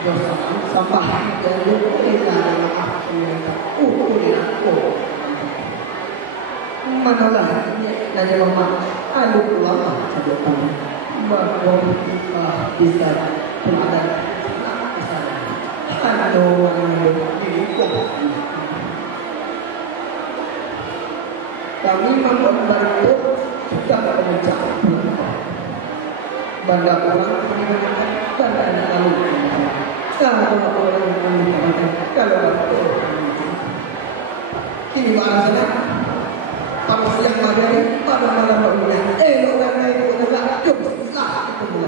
sampah dari kita aku manalah dari mama aduh lama saja tahu bahwa kita bisa berada di sana aduh kami membantu kita mengucapkan bangga orang bangga lalu kalau ini bahasanya pada siang hari pada malam bangunnya orang lain pun tak cukup lah itu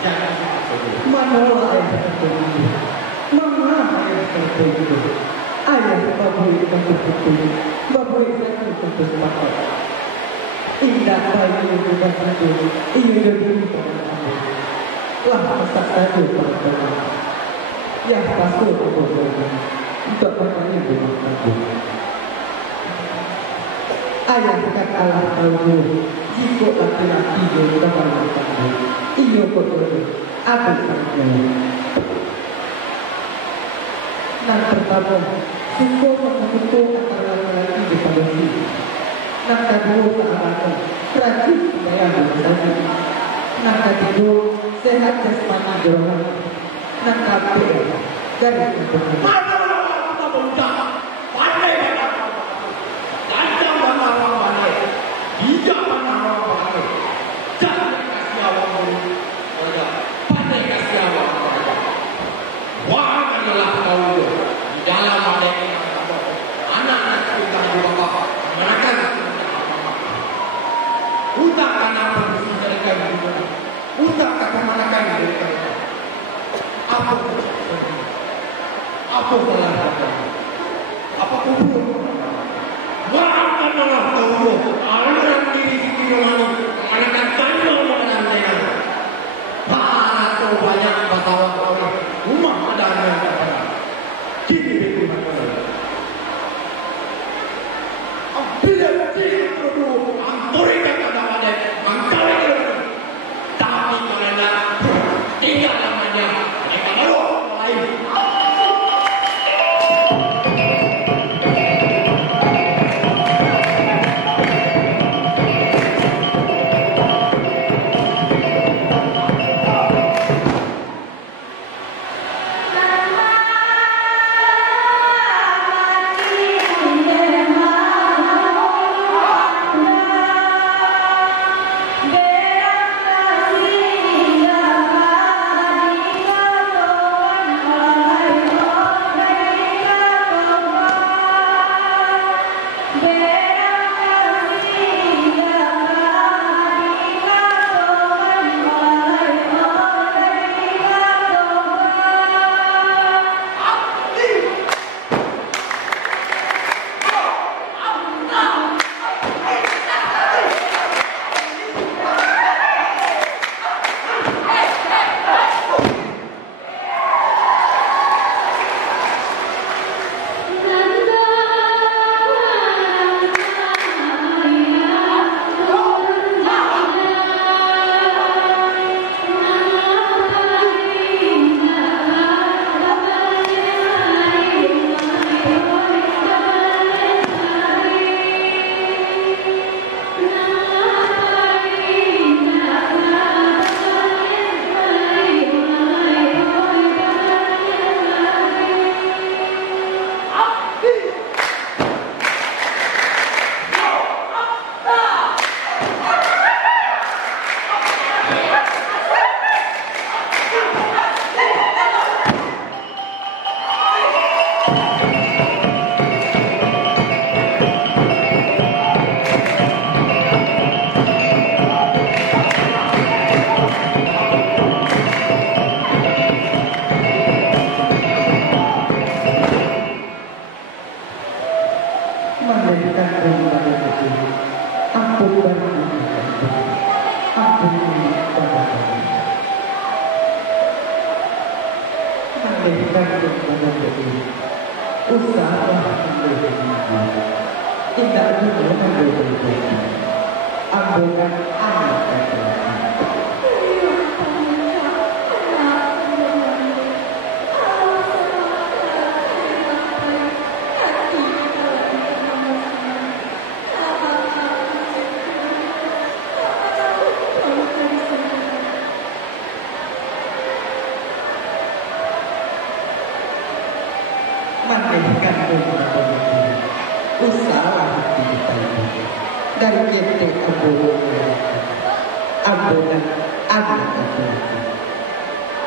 Jangan Manola ayah tertentu, mama ayah tertentu, ayah babui tertentu, babui tertentu sepakat. Indah bayi bukan itu, ia dulu pada aku. Lah masak saja pada teman. Yang pasal aku berani, untuk berani dengan aku. Ayah kata Allah tahu, jika laki-laki yang dapat melakukan, ia berani. Apa saja. Yang pertama, sungguh mengutuk antara laki-laki di pada sini. Yang kedua, kearahnya rajin bayar bersama. Yang ketiga, sehat jasmani rohani. Yang ketiga, dari kebenaran. Mana kita berucap, pandai kata, lancar mana orang pandai, bijak mana orang pandai, jangan kasih awak berucap. Pandai kasih awak berucap. Wah adalah kau di dalam pandai kata, anak-anak kita di bawah, mereka utak anak mereka juga, utak kata mereka juga. Apa salah kata? Apa kubur? Wahkan Allah tahu. Anak diri sendiri mana? Anak tanya mana saya? Para tu banyak batawan orang. Rumah ada yang kata. Kini itu mana? Bila dia itu anturi kata pada mangkali. Tapi kerana tinggal namanya mereka baru lain.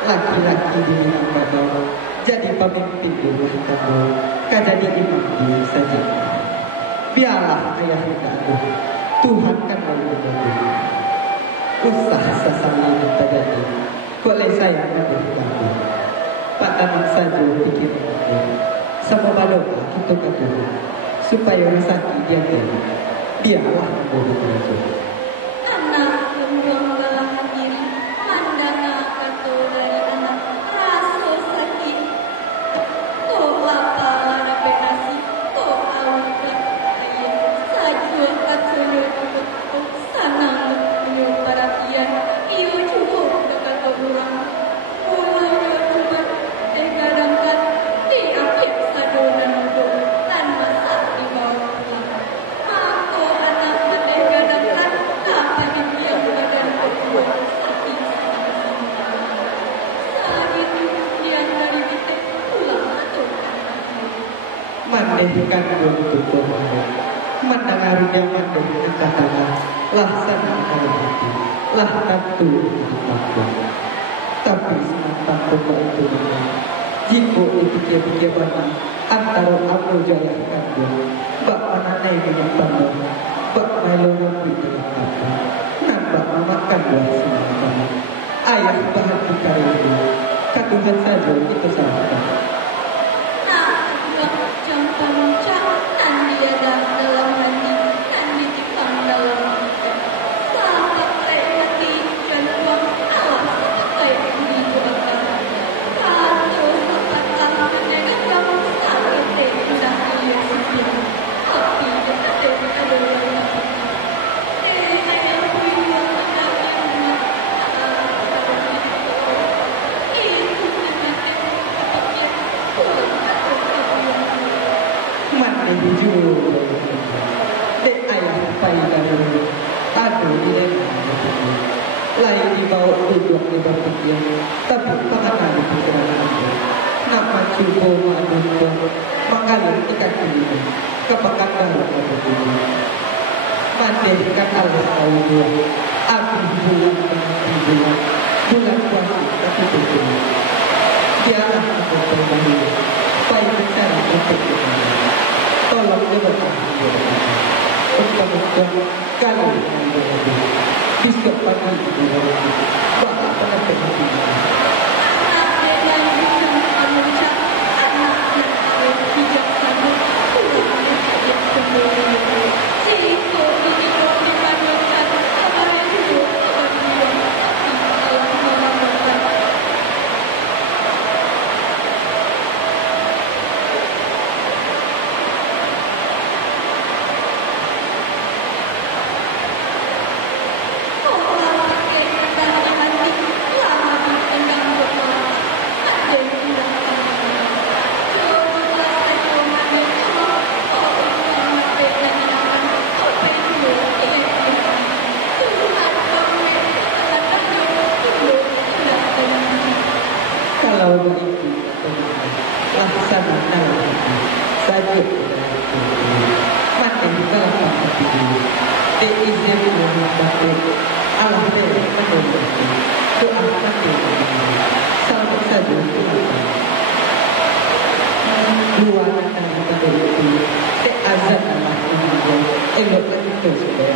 Laki-laki di mana jadi pemimpin di rumah tangga, kajadi imam di saja. Biarlah ayah aku, Tuhan kan lalu menunggu. Usaha sesali terjadi, Boleh saya menurutku. Pak Tanang saja pikir sama badoka kita kata supaya sakit dia tahu. Biarlah begitu. Anak membuang dalam diri, mandana kata dari anak rasa sakit. Kau bapa rapi nasi, kau awal ayah saja kata kau sanang punya perhatian. Ia juga kata orang, mulanya cuma kadang-kadang diaktif sadonan itu dan masak di bawah pulang. Aku anak kadang-kadang dapat diam badan berdua sakit. Saat itu dia dari kita pulang atau Mandehkan untuk mendengar dia mandehkan katakan lah sana kalau hati lah tentu takut tapi semata kota itu jika dipikir-pikir banyak antara aku jaya kandu bak mananai dengan tanda bak melongan dengan apa nampak memakan buah semata ayah bahan dikari ini kandungan saja itu sahaja. Dek ayah payah aduh dia lain dibawa duduk di bawah dia tapi penganan di pikiran aku nama cuba manusia mengalir ikat ini kepekan dalam aku mandirikan Allah Allah api bulan bulan puasa tapi betul biarlah aku berbahaya supaya bicara untuk kita tolong dia bertahan untuk kali bisa pagi bapak pada perhatian kalau begitu laksanakan saja mati di dalam hati diizin menghadapi Allah dari menunggu doa mati sampai saja dua dan kita begitu azan Allah elok itu supaya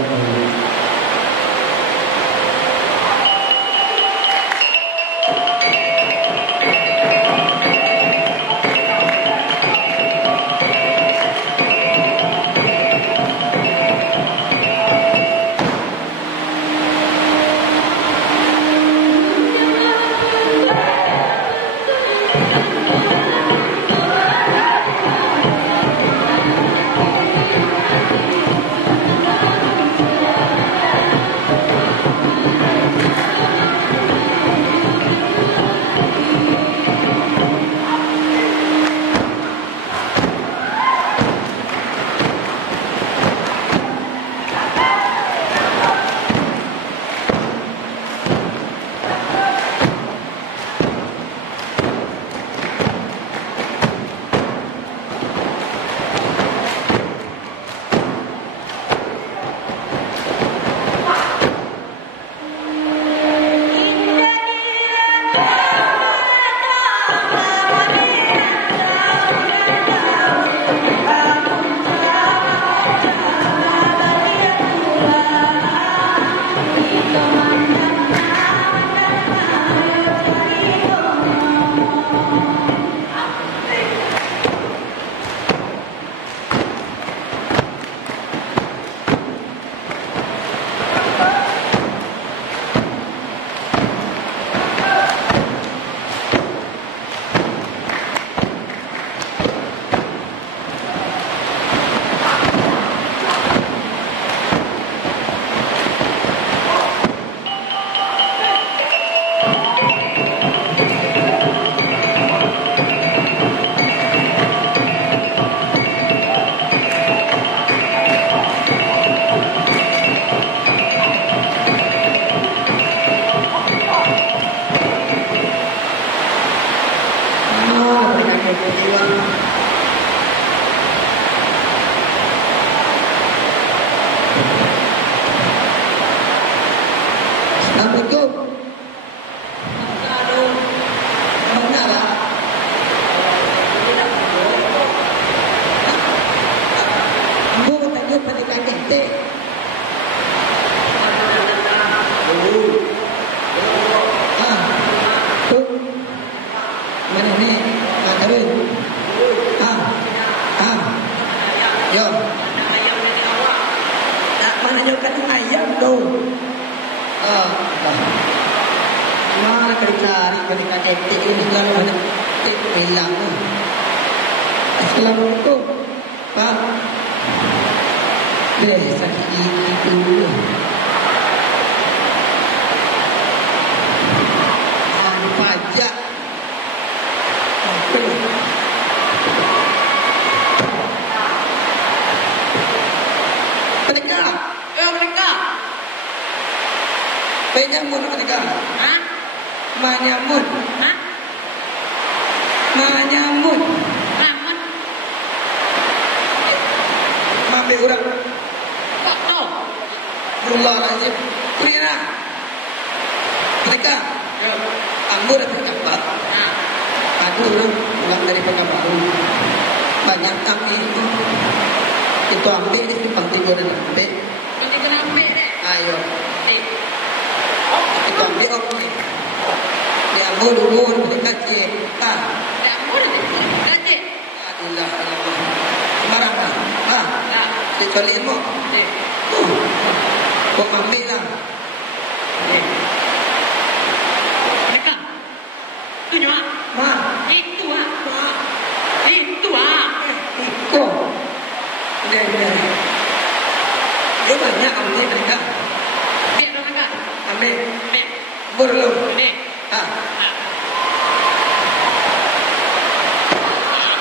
kepiwan. Assalamualaikum. Lalu, Mana Pak? Bu tanya pada kakek. Tu. Mana ni? Ada. Yo. ayam ini awak. Nak mana yo kan ayam tu. Mana kau cari pada kakek ini kalau mana hilang tu. Assalamualaikum. Pak. Sakit itu. Pajak. Mereka. Mereka. Penyamun mereka. Hah? Manyamun. Hah? Manyamun. Laman. Mambe orang. Kok tahu? Allah lazim. Kurina. Mereka. Aku dah terjebak. Nah, Aku orang pulang dari Pekanbaru. Banyak kami itu ambil di simpang tiga dan ambil. ini kena ambil deh. Ayo. Eh, Itu ambil okey. Dia ambil dulu mereka cik. tak boleh deh. Gaji. Alhamdulillah. Sembarang lah. Nah, Kecuali ilmu. eh, Kau ambil lah. mereka. Tunjuk ah. Ma. Itu ah. Itu ah. Kau. Dia. Dia banyak ambil mereka. Biar dong mereka. Ambil. Biar. Burlu. Ini.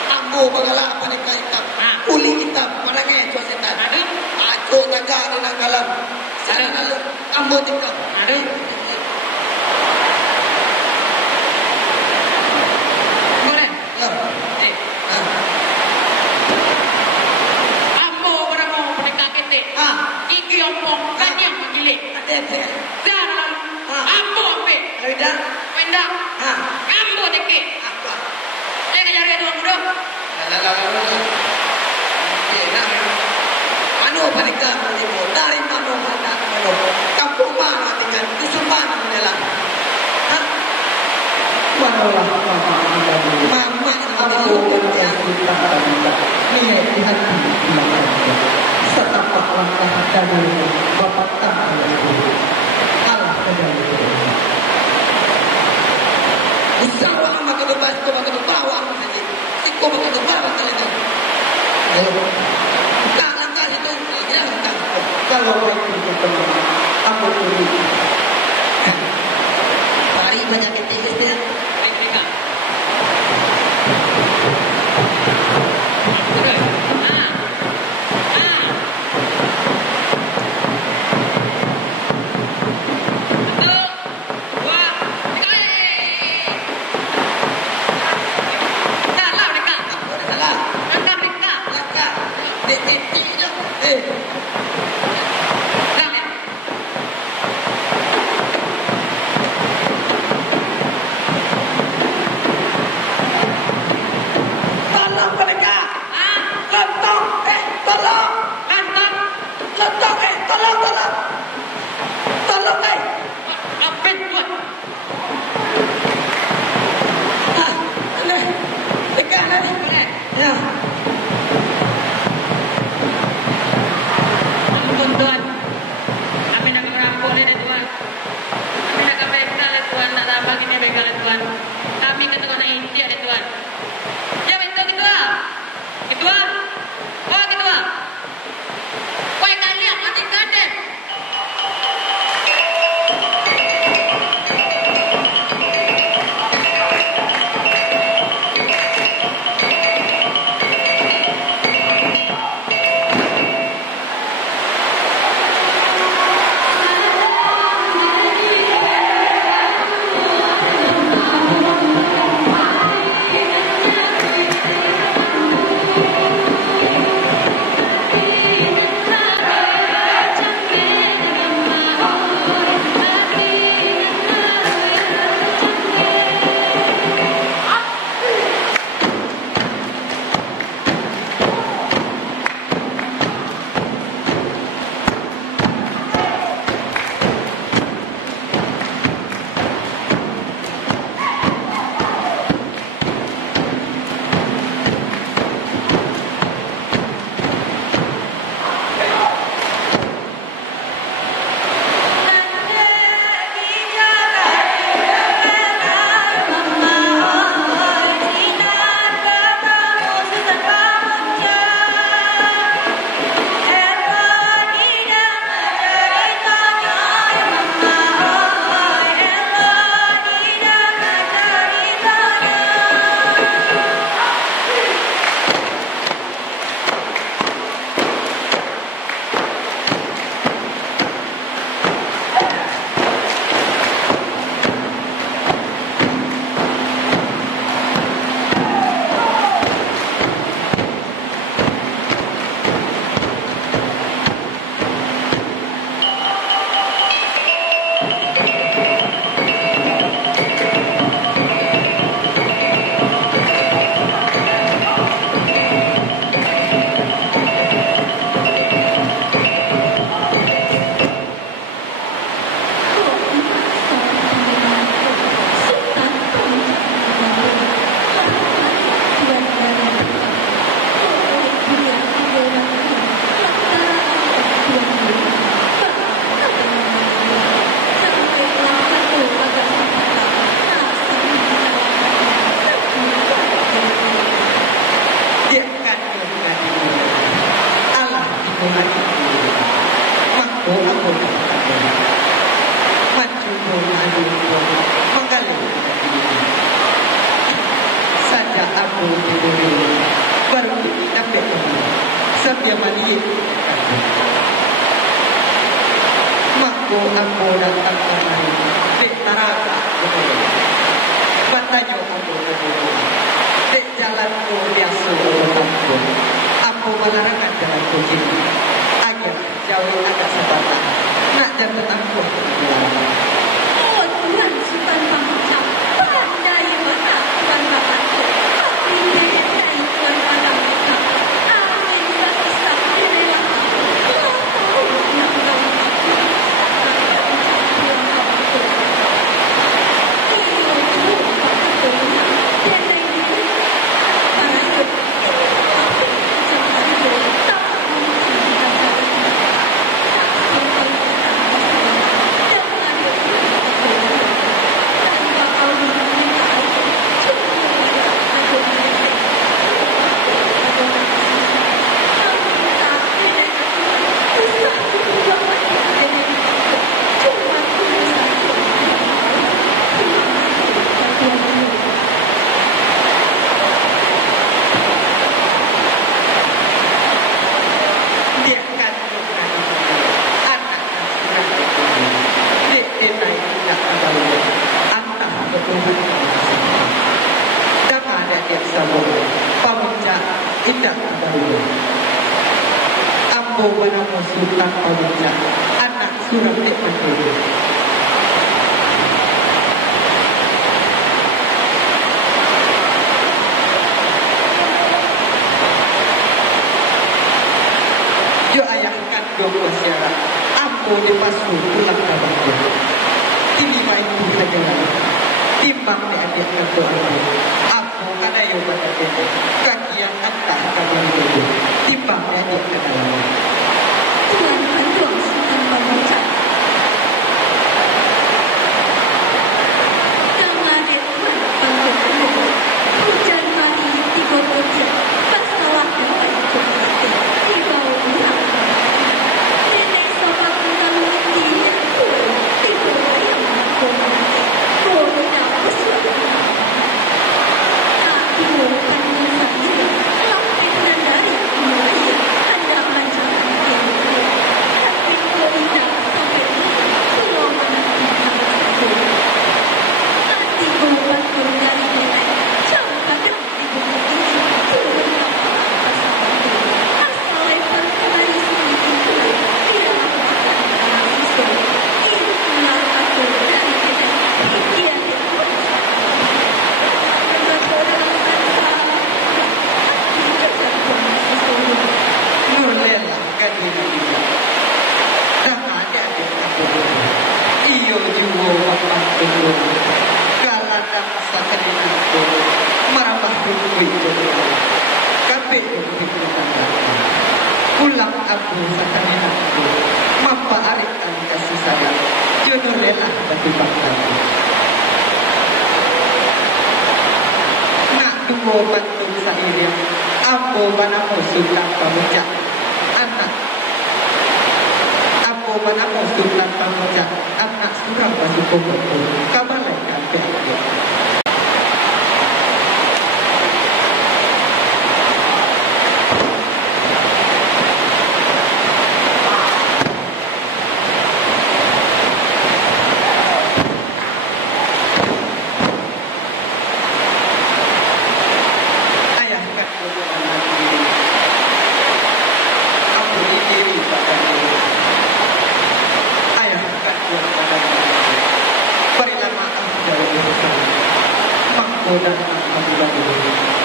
Ambo bagala apa ni kaitan. Uli kita mana ngeco setan. Ada. Aco taga ni nak kalam. Sana lalu ambo tika. Ada. Boleh. Ya. Eh, ambo beramo pendekar ketek. Iki ompong kan yang mengilik. Ada. Dan lalu ambo ambil. Ada. Pendak. Ha. Ambo dekik. Apa? Saya kejar dia dua muda. Lalu. Anu mereka berlimu dari mana mana mana kampung mana tinggal dusun mana menelan. Manalah Mama aku yang kita minta nilai di hati belakang setapak langkah dari bapak tahu Allah kendali Usaha maka bebas tu maka bawa lagi. Siko maka bawa lagi. Ayo. Tak langkah itu ya langkah. kalau itu teman aku beri Mari banyak kita dia. Mereka. Ambo dulu baru dapat setiap hari mako ambo datang kemari dek taraga batanya ambo dek jalan ko biasa ambo melarangkan jalan kucing agar jauh agak sebatang nak jatuh ambo oh Tuhan Sultan Pamuca pandai benar Tuhan Pamuca tapi pandai Tuhan Pamuca amin bisa kirilah tahu nak Ambo Banamo Sultan Pamuca anak Surat Teknologi yo ayah kandung masyarakat ambo dipasu pulang kabarnya ini baik saja timbang adik kedua ambo kada yo pada dede kakian antah kabar itu timbang adik kedua Tuhan kandung Sultan Pamuca dengan adik Tuhan Pamuca hujan mati di Boboja masalah yang paling jauh di bawah bulan nenek sama tentang intinya di bawah yang makonan boleh dapat suatu tak dimulakan sendiri lapik dan dari mulai anda menjalan tapi boleh dapat sampai belum menantikan nanti berubah turun dari nenek jangan kadang di bawah ini turun kapal atas asal lepas kembali sedikit tidak akan mahasiswa itulah aku dari pikiran Nulela kadina dia dah ada adik iyo juwo bapak dulu kaladang sakadina itu marabah dulu itu kabeh itu pulang aku sakadina itu mapa arik kasih saya yo nulela batu bakal nak duo batu sairia Ambo Banamo Sultan Pamuca anak Ambo Banamo Sultan Pamuca anak Surang Basukomo kabar lain dan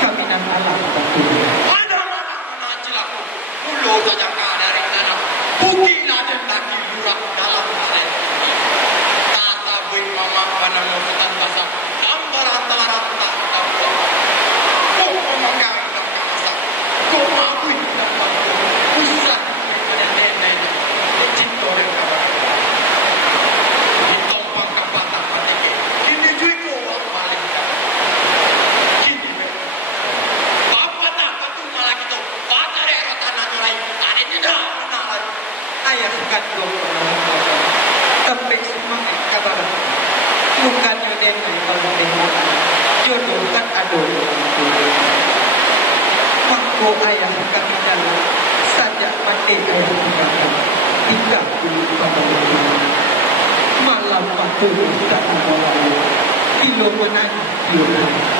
kami nan alam batu. Anak cilaku, mulut saja dari tanah. Putih ada kaki lurah dalam saya. Kata bui mama Banamo Sultan Basa, gambar rata-rata tahu. Kau memegang kata kau mabui dapat usah ada nenek cinta kabar. Ditompang kapata patike. Ini juiko balik. Bapak tak betul malah gitu. Bapak rek tanah lain. Ada Engkau ayah kami dalam sajak mati ayah kami tiga puluh pada waktu malam waktu tak ada lalu kilo menang kilo